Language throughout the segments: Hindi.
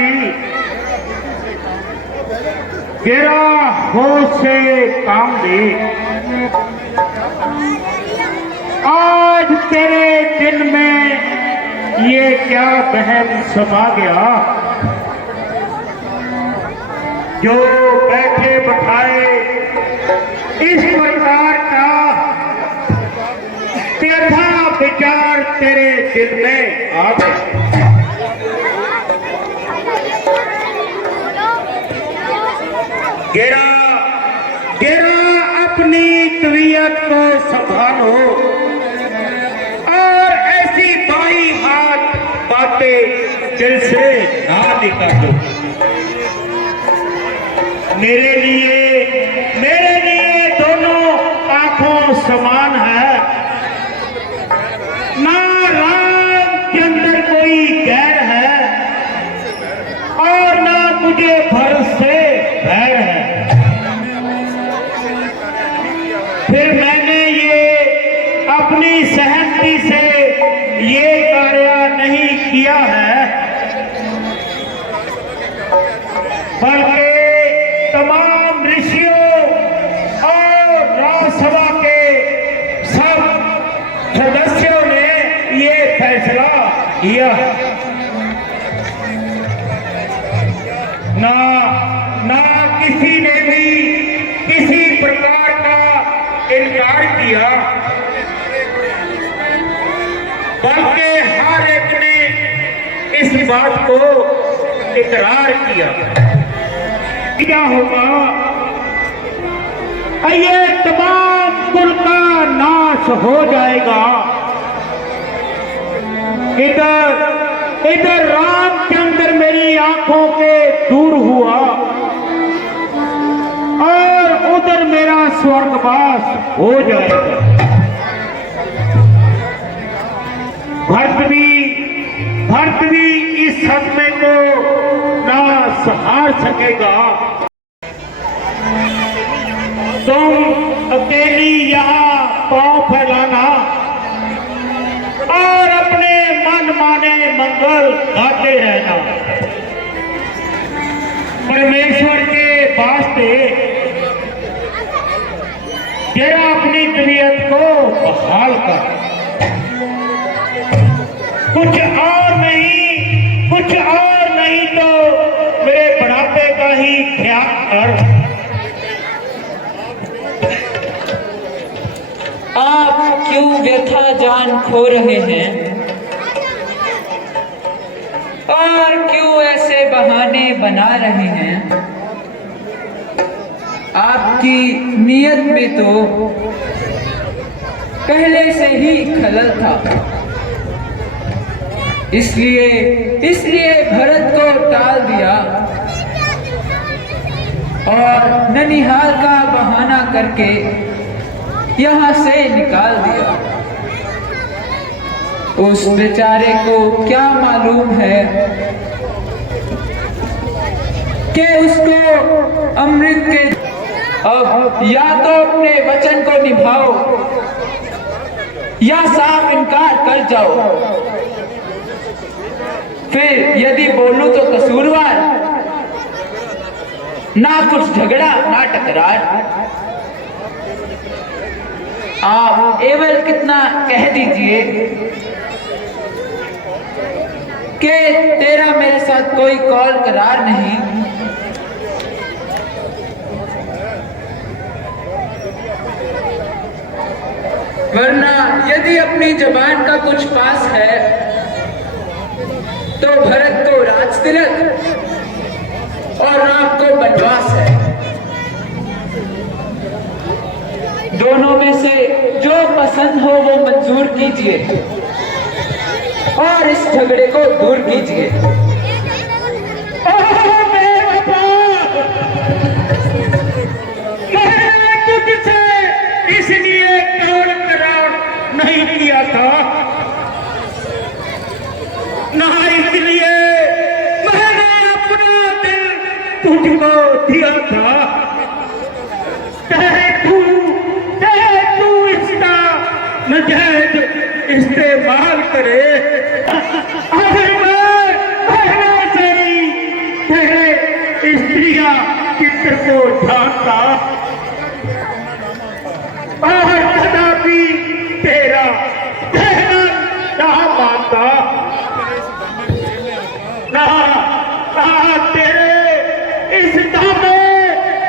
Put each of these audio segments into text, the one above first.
नहीं, तेरा होश से काम दे। आज तेरे दिल में ये क्या बहम समा गया, जो बैठे बैठाए इस प्रकार का तेरा विचार तेरे दिल में आ गया। गिरा गिरा अपनी तबीयत को संभालो और ऐसी बाई हाथ बातें दिल से ना निकालो। मेरे लिए दोनों आंखों समान है, ना राम के अंदर कोई गैर है और ना मुझे भरत से बैर है। फिर मैंने ये अपनी सहमति से ये कार्य नहीं किया है, बल्कि तमाम ऋषियों और राजसभा के सब सदस्यों ने ये फैसला किया। ना किसी ने भी किसी प्रकार का इनकार किया, बल्कि हर एक ने इस बात को इकरार किया। क्या होगा, ये तमाम कुल का नाश हो जाएगा। इधर रामचंद्र मेरी आंखों के दूर हुआ और उधर मेरा स्वर्गवास हो जाएगा। भरत भी इस सदमे को ना सहार सकेगा। तुम अकेली यहाँ पांव फैलाना और अपने मन माने मंगल गाते रहना। परमेश्वर के वास्ते तेरा अपनी तबीयत को बहाल कर। कुछ और नहीं तो मेरे बढ़ापे का ही ख्याल कर। आप क्यों व्यथा जान खो रहे हैं और क्यों ऐसे बहाने बना रहे हैं? आपकी नीयत में तो पहले से ही खलल था, इसलिए भरत को टाल दिया और ननिहाल का बहाना करके यहाँ से निकाल दिया। उस बेचारे को क्या मालूम है कि उसको अमृत के अब या तो अपने वचन को निभाओ या साफ इनकार कर जाओ। फिर यदि बोलूं तो कसूरवार, ना कुछ झगड़ा ना टकरार। आप एवल कितना कह दीजिए कि तेरा मेरे साथ कोई कॉल करार नहीं। वरना यदि अपनी जबान का कुछ पास है तो भरत को राज तिलक और राम को वनवास है। दोनों में से जो पसंद हो वो मंजूर कीजिए और इस झगड़े को दूर कीजिए। इसलिए कौन करार नहीं किया था, ना इसलिए मैंने अपना दिल तुझको दिया था। तू इसका नजायज इस्तेमाल करे। अगर मैं पहले से ही स्त्रियां चित्र को जानता और कदापि तेरा कहना ना मानता, ना तेरे इस दामे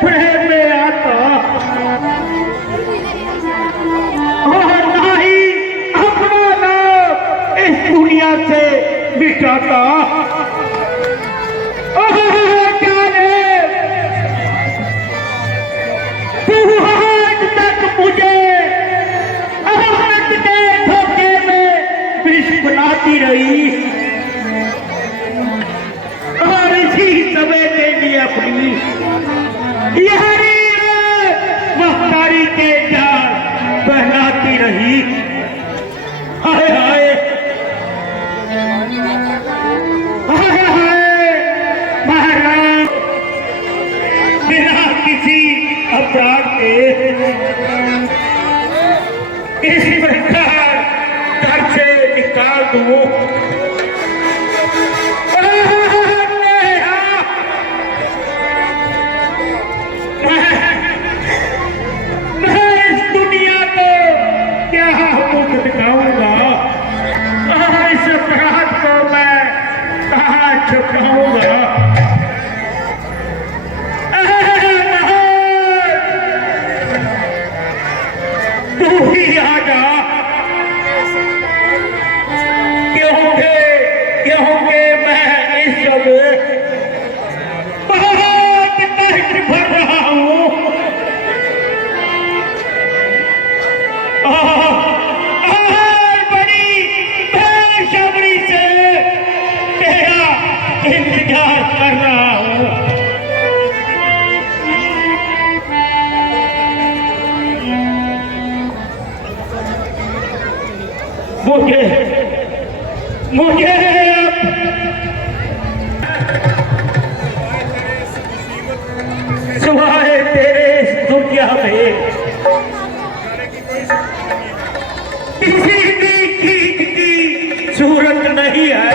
प्रेम में आता, और ना ही अपना नाम इस दुनिया से मिटाता। बनाती रही और इसी समय के लिए अपनी यारी मफ्तारी के जाल बहलाती रही। हाय हाय हाय हाय महाराज, बिना किसी अपराध के इस प्रकार घर से निकाल दूं। मैं इस दुनिया को क्या मुख दिखाऊंगा, इस अपराध को मैं कहाँ छुपाऊंगा। तू ही आ जा, क्योंकि मैं इस समय बहुत कष्ट भर रहा हूँ। और बड़ी बेसब्री से तेरा इंतजार कर रहा हूँ। मुझे सुहाए तेरे इस दुनिया में किसी भी चीज की सूरत नहीं है।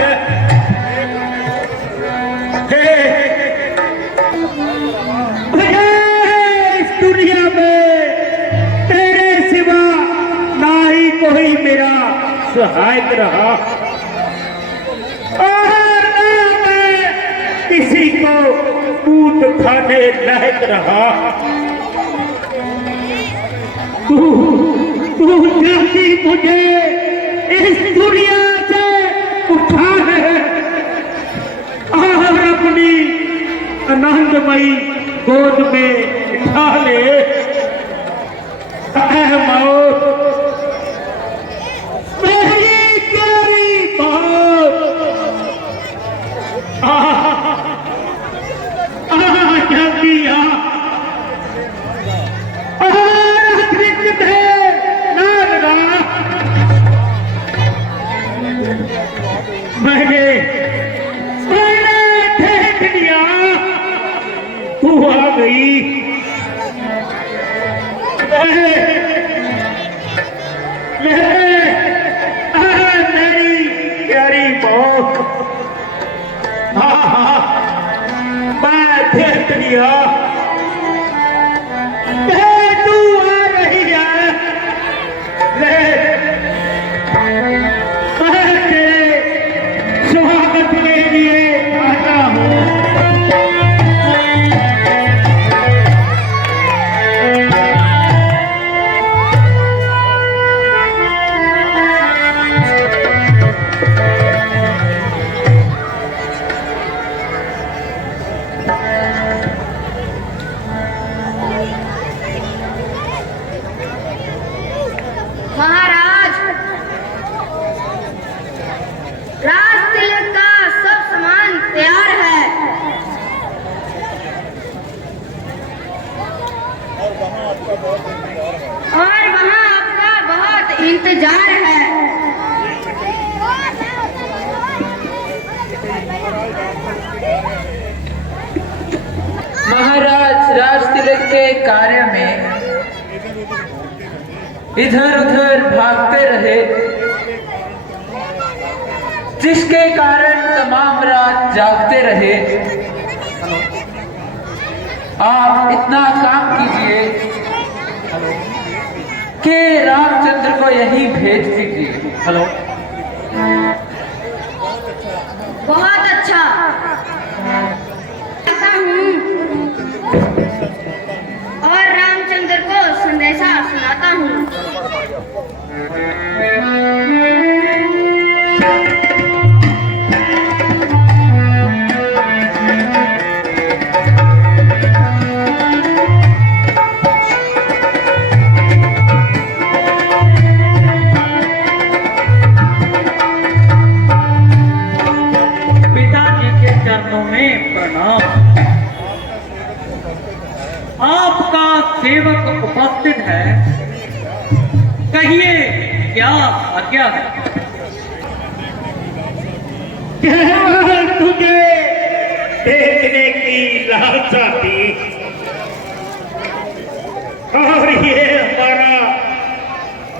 मुझे इस दुनिया में तेरे सिवा ना ही कोई मेरा सहायक रहा और ना मैं किसी को पूत खाने लायक रहा। तू जल्दी मुझे इस दुनिया से उठा है और अपनी आनंदमयी गोद में उठा ले। मौत मेरी प्यारी मौत, जल्दी आ मैंने देख लिया, तू आ गई। मेरी प्यारी मौत, मैं देख लिया, तू आ रही है। स्वागत के लिए आता हूँ। महाराज, राज तिलक का सब सामान तैयार है और वहाँ आपका बहुत इंतजार है। महाराज राज तिलक के कार्य में इधर उधर भागते रहे, जिसके कारण तमाम रात जागते रहे। आप इतना काम कीजिए कि रामचंद्र को यही भेज दीजिए। हेलो। बहुत अच्छा। ऐसा हूँ और रामचंद्र को संदेशा सुनाता हूँ। आपका सेवक उपस्थित है, कहिए क्या आज्ञा है। केवल तुझे देखने की लालसा थी और ये हमारा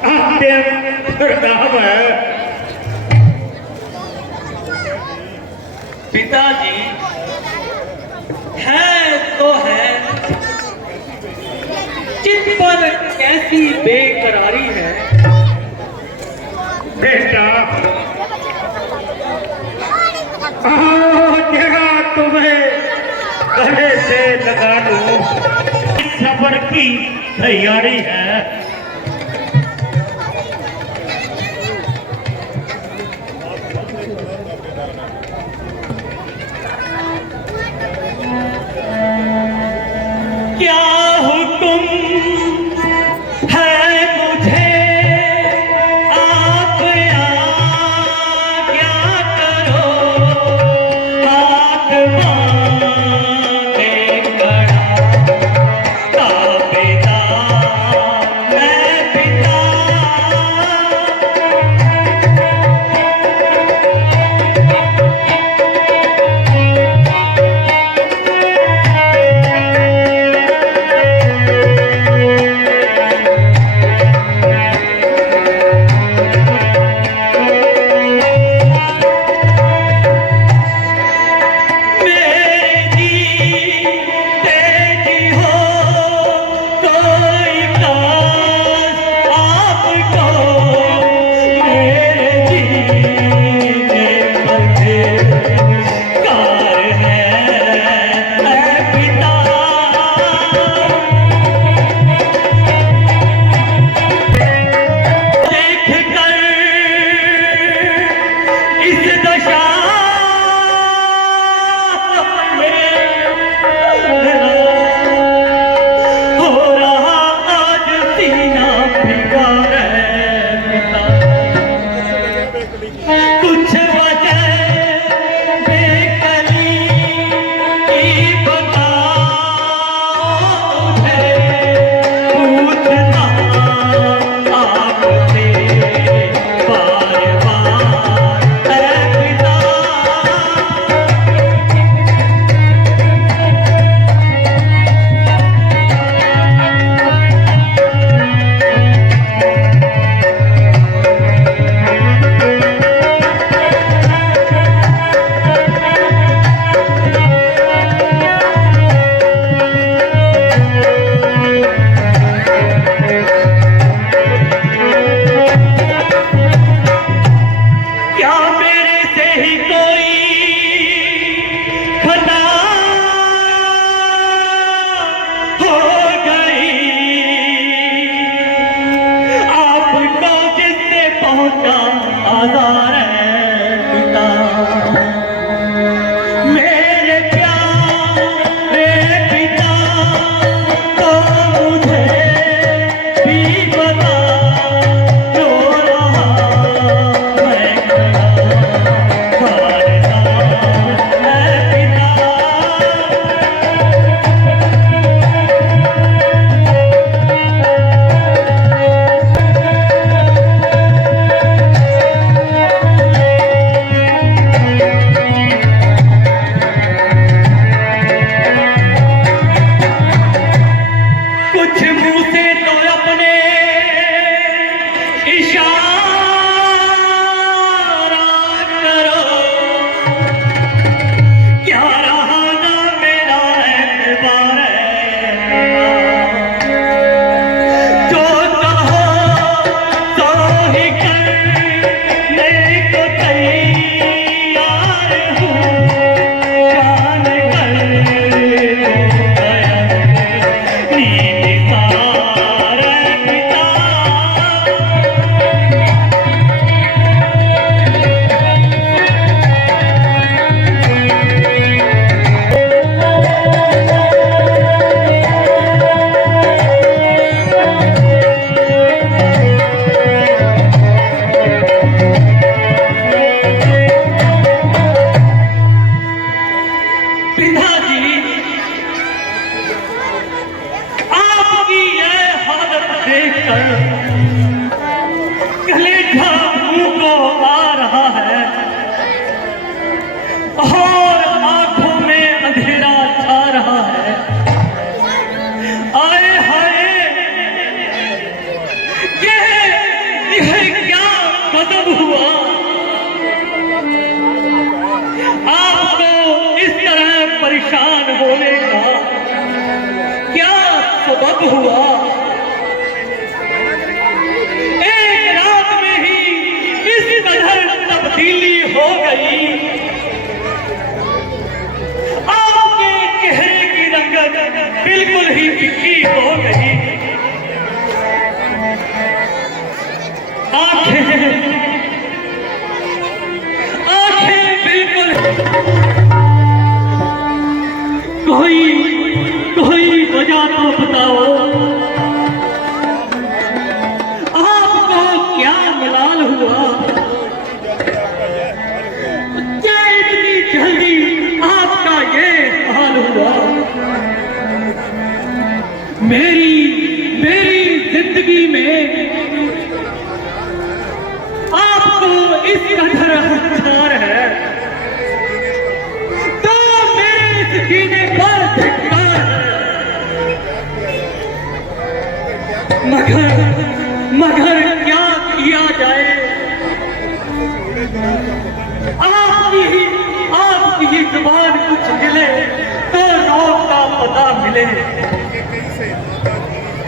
अंतिम परिणाम है। पिताजी, है तो है, चित पर कैसी बेकरारी है। बेटा, आओ जरा तुम्हें गले से लगा लूं। इस सफर की तैयारी है। क्या हुक्म है मुझे, आप आज्ञा करो। हाथ बांधे खड़ा ताबेदार मैं पिता। पिताजी, आपकी यह हालत देखकर कलेजा मुंह को आ रहा है और आंखों में अंधेरा छा रहा है। आए हाय, यह क्या गजब हुआ। आपको इस तरह परेशान होने का क्या सबब हुआ। एक रात में ही इस कदर तब्दीली हो गई। आपके चेहरे की रंगत बिल्कुल ही फीकी हो गई। आंखें बिल्कुल। कोई वजह तो बताओ, आपको क्या मलाल हुआ। क्या इतनी जल्दी आपका ये हाल हुआ। मेरी जिंदगी में आपको इस कदर हथियार है तो मेरे इस जीने पर धिक्कार है। मगर क्या किया जाए। आपकी ही जुबान कुछ मिले तो लोग का पता मिले।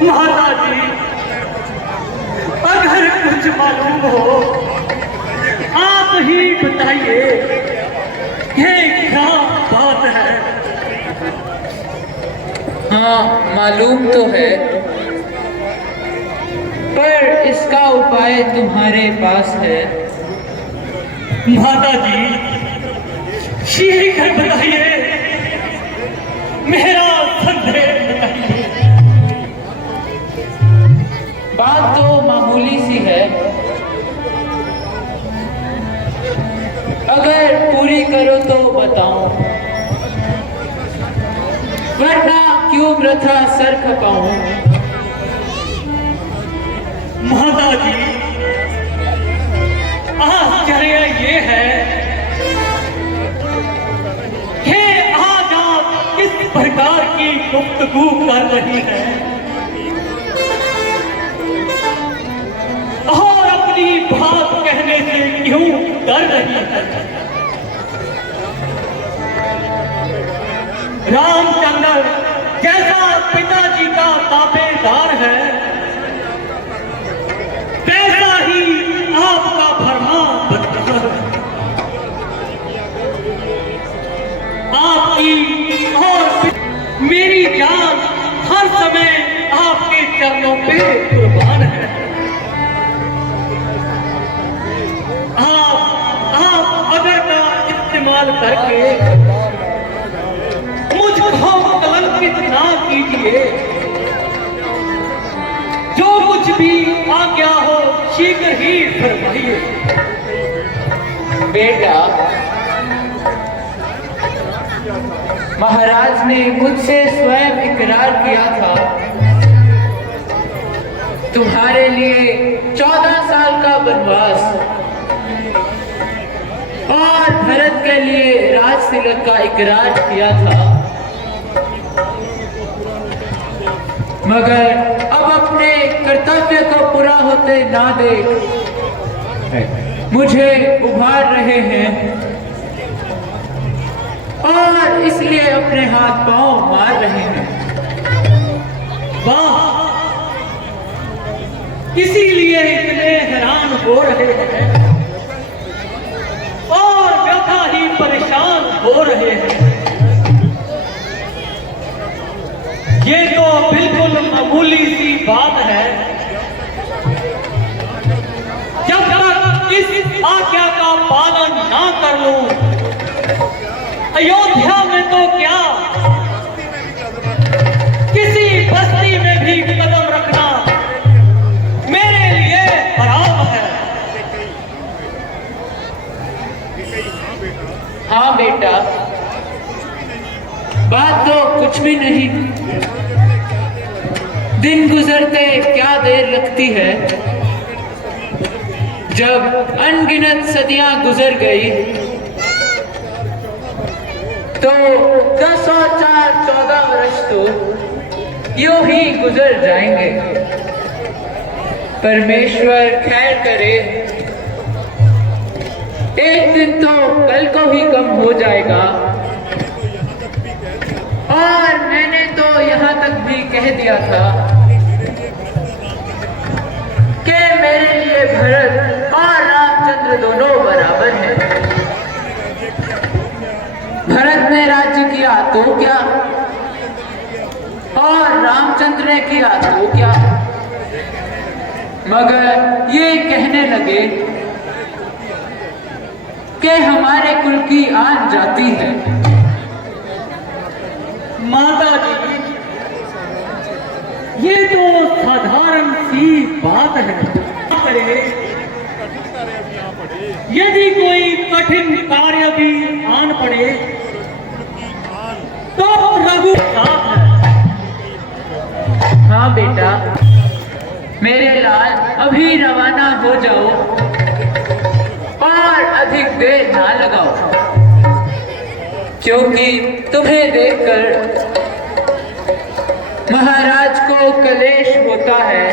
माता जी, अगर कुछ मालूम हो आप ही बताइए, ये क्या बात है। हाँ, मालूम तो है, पर इसका उपाय तुम्हारे पास है। माता जी, शीघ्र बताइए, मेरा संदेह बताइए। बात तो मामूली सी है, अगर पूरी करो तो बताऊं, वरना क्यों वृथा सर खपाऊं। माता जी, आश्चर्य ये है कि आज आप किस प्रकार की गुफ्तगू कर रही हैं और अपनी बात कहने से क्यों डर रही है। रामचंद्र जैसा पिताजी का ताबेदार है, वैसा ही आपका फरमान बनता है। आपकी और मेरी जान हर समय आपके चरणों पे कुर्बान है। आप अगर का इस्तेमाल करके मुझको कलंकित ना कीजिए। जो कुछ भी आज्ञा हो शीघ्र ही फरमाइए। बेटा, महाराज ने मुझसे स्वयं इकरार किया था, तुम्हारे लिए 14 साल का वनवास और भरत के लिए राज तिलक का इकरार किया था। मगर अब अपने कर्तव्य को पूरा होते ना देख मुझे उभार रहे हैं और इसलिए अपने हाथ पांव मार रहे हैं। वाह, इसीलिए इतने हैरान हो रहे हैं और व्यथा ही परेशान हो रहे हैं। ये तो बिल्कुल मामूली सी बात है। जब तक इस आज्ञा का पालन ना कर लूं, अयोध्या में तो क्या किसी बस्ती में भी कदम रखना मेरे लिए हराम है। हाँ बेटा, बात तो कुछ भी नहीं। दिन गुजरते क्या देर लगती है, जब अनगिनत सदियां गुजर गई तो 10 और 4 14 वर्ष तो यूं ही गुजर जाएंगे। परमेश्वर खैर करे, एक दिन तो कल को ही कम हो जाएगा। और मैंने तो यहाँ तक भी कह दिया था कि मेरे लिए भरत और रामचंद्र दोनों बराबर हैं। भरत ने राज्य किया तो क्या, और रामचंद्र ने किया तो क्या, मगर ये कहने लगे कि हमारे कुल की आन जाती है। माता जी, ये तो साधारण सी बात है। करे, यदि कोई कठिन कार्य भी आन पड़े तो रघु साथ है। हाँ बेटा, मेरे लाल अभी रवाना हो जाओ और अधिक देर ना लगाओ, क्योंकि तुम्हें देखकर महाराज को कलेश होता है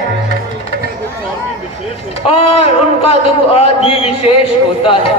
और उनका दुख और भी विशेष होता है।